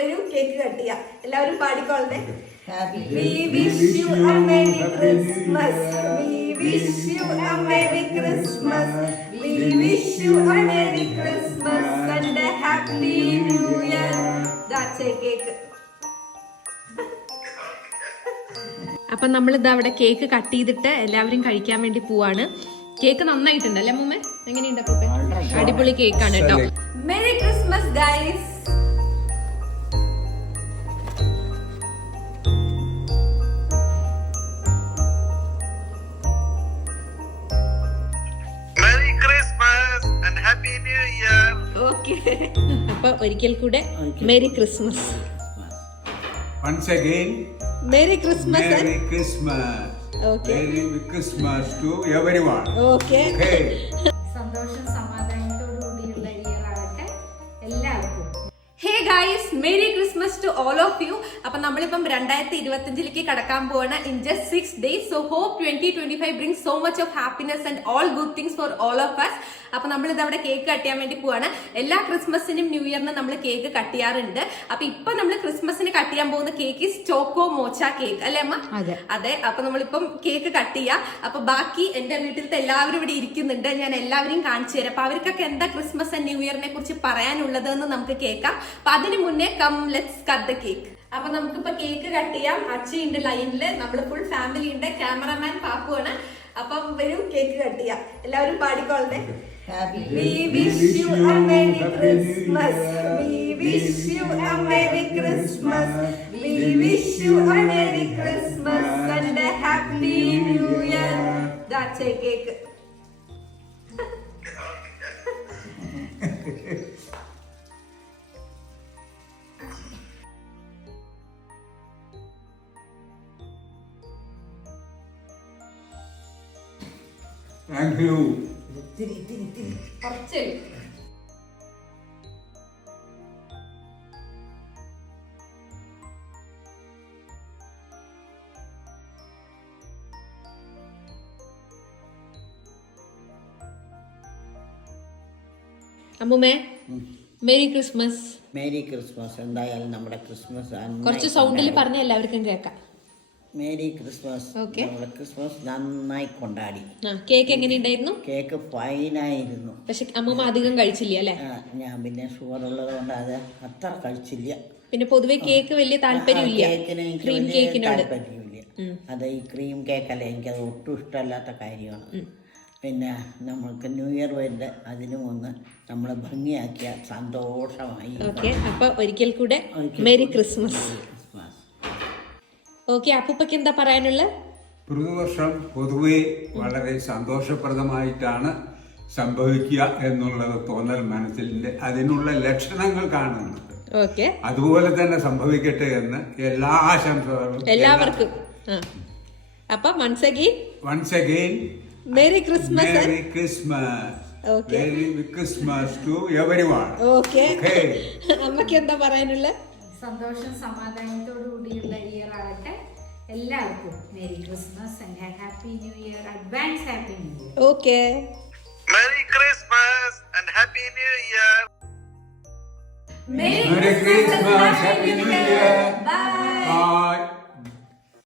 അമ്മയും കേക്ക് കട്ടിയ എല്ലാവരും പാടിക്കോളെ അപ്പൊ നമ്മളിതാ അവിടെ കേക്ക് കട്ട് ചെയ്തിട്ട് എല്ലാവരും കഴിക്കാൻ വേണ്ടി പോവാണ്. കേക്ക് നന്നായിട്ടുണ്ട് അല്ലേ മുമ്മേ എങ്ങനെയുണ്ട് അടിപൊളി കേക്കാണ് ആണ് കേട്ടോ മെറി ക്രിസ്മസ് ഗൈസ് അപ്പൊ ഒരിക്കൽ കൂടെ merry Christmas once again merry Christmas merry Christmas Christmas. Merry Christmas to everyone everyone. Okay. Okay. സന്തോഷം ഇയർ ആകട്ടെ എല്ലാവർക്കും hey guys merry Christmas to all of you അപ്പം നമ്മളിപ്പം രണ്ടായിരത്തി ഇരുപത്തഞ്ചിലേക്ക് കടക്കാൻ പോവാണ് in just six days so hope twenty twenty five bring so much of happiness and all good things for all of us അപ്പൊ നമ്മൾ ഇത് അവിടെ കേക്ക് കട്ട് ചെയ്യാൻ വേണ്ടി പോവാണ്. എല്ലാ ക്രിസ്മസിനും ന്യൂ ഇയറിനും നമ്മൾ കേക്ക് കട്ട് ചെയ്യാറുണ്ട്. അപ്പൊ ഇപ്പൊ നമ്മൾ ക്രിസ്മസിന് കട്ട് ചെയ്യാൻ പോകുന്ന കേക്ക് സ്റ്റോക്കോ മോച്ച കേക്ക് അല്ലേ അമ്മ? അതെ. അപ്പൊ നമ്മളിപ്പം കേക്ക് കട്ട് ചെയ്യാം. അപ്പൊ ബാക്കി എന്റെ വീട്ടിലത്തെ എല്ലാവരും ഇവിടെ ഇരിക്കുന്നുണ്ട്. ഞാൻ എല്ലാവരെയും കാണിച്ചു തരാം. അപ്പൊ അവർക്കൊക്കെ എന്താ ക്രിസ്മസ് ആൻഡ് ന്യൂ ഇയറിനെ കുറിച്ച് പറയാനുള്ളത് എന്ന് നമുക്ക് കേൾക്കാം. അപ്പൊ അതിന് മുന്നേ come let's cut the cake അപ്പൊ നമുക്കിപ്പോ കേക്ക് കട്ട് ചെയ്യാം. അച്ഛയുണ്ട് ലൈനിൽ നമ്മൾ ഫുൾ ഫാമിലി ഉണ്ട് ക്യാമറമാൻ പാപ്പുവാണ്. അപ്പം വരും കേക്ക് കട്ട് ചെയ്യാം. എല്ലാവരും പാടിക്കോളെ Happy We wish you a Merry Christmas. We wish you a Merry Christmas. We wish you a Merry Christmas and a Happy New Year. That's a cake. Thank you. ഇത്തിരി ഇത്തിരി ഇത്തിരി. കുറച്ച്. അമ്മുമേ merry Christmas. Merry Christmas. എന്തായാലും നമ്മുടെ Christmas കുറച്ച് സൗണ്ടിൽ. പറഞ്ഞ എല്ലാവർക്കും കേൾക്കാം. Merry Christmas. ഓക്കെ. നമ്മുടെ ക്രിസ്മസ് നന്നായി കൊണ്ടാടി. കേക്ക് എങ്ങനെ ഉണ്ടായിരുന്നു കേക്ക് ഫൈൻ ആയിരുന്നു പക്ഷെ അമ്മ അധികം കഴിച്ചില്ല അല്ലേ? ഞാൻ പിന്നെ ഷുഗർ ഉള്ളത് കൊണ്ട് അത് അത്ര കഴിച്ചില്ല. പിന്നെ പൊതുവെ കേക്ക് വലിയ താല്പര്യമില്ല. എനിക്ക് ക്രീം കേക്കിനോട്. താല്പര്യമില്ല. അത് ഈ ക്രീം കേക്ക് അല്ല എനിക്കത് ഒട്ടും ഇഷ്ടമല്ലാത്ത കാര്യമാണ്. പിന്നെ നമ്മൾക്ക് ന്യൂ ഇയർ വരുന്നത് അതിനു ഒന്ന് നമ്മൾ ഭംഗിയാക്കിയ സന്തോഷമായി. ഓക്കെ അപ്പൊ ഒരിക്കൽ കൂടെ മേരി ക്രിസ്മസ്. ഓക്കെ അപ്പൂപ്പയ്ക്ക് എന്താ പറയാനുള്ളത് പുതുവർഷം പൊതുവെ വളരെ സന്തോഷപ്രദമായിട്ടാണ് സംഭവിക്കുക എന്നുള്ളത് തോന്നൽ മനസ്സിൽ അതിനുള്ള ലക്ഷണങ്ങൾ കാണുന്നുണ്ട്. ഓക്കെ. അതുപോലെ തന്നെ സംഭവിക്കട്ടെ എന്ന് എല്ലാ ആശംസകളും എല്ലാവർക്കും. അപ്പൊ once again once again merry Christmas merry Christmas. Christmas to everyone okay. അമ്മയ്ക്ക് എന്താ പറയാനുള്ളത് സന്തോഷം സമാധാനത്തോടു കൂടിയുള്ള ഇയർ ആകട്ടെ എല്ലാവർക്കും merry Christmas and happy new year advance happy new year okay merry Christmas and happy new year merry Christmas happy new year bye.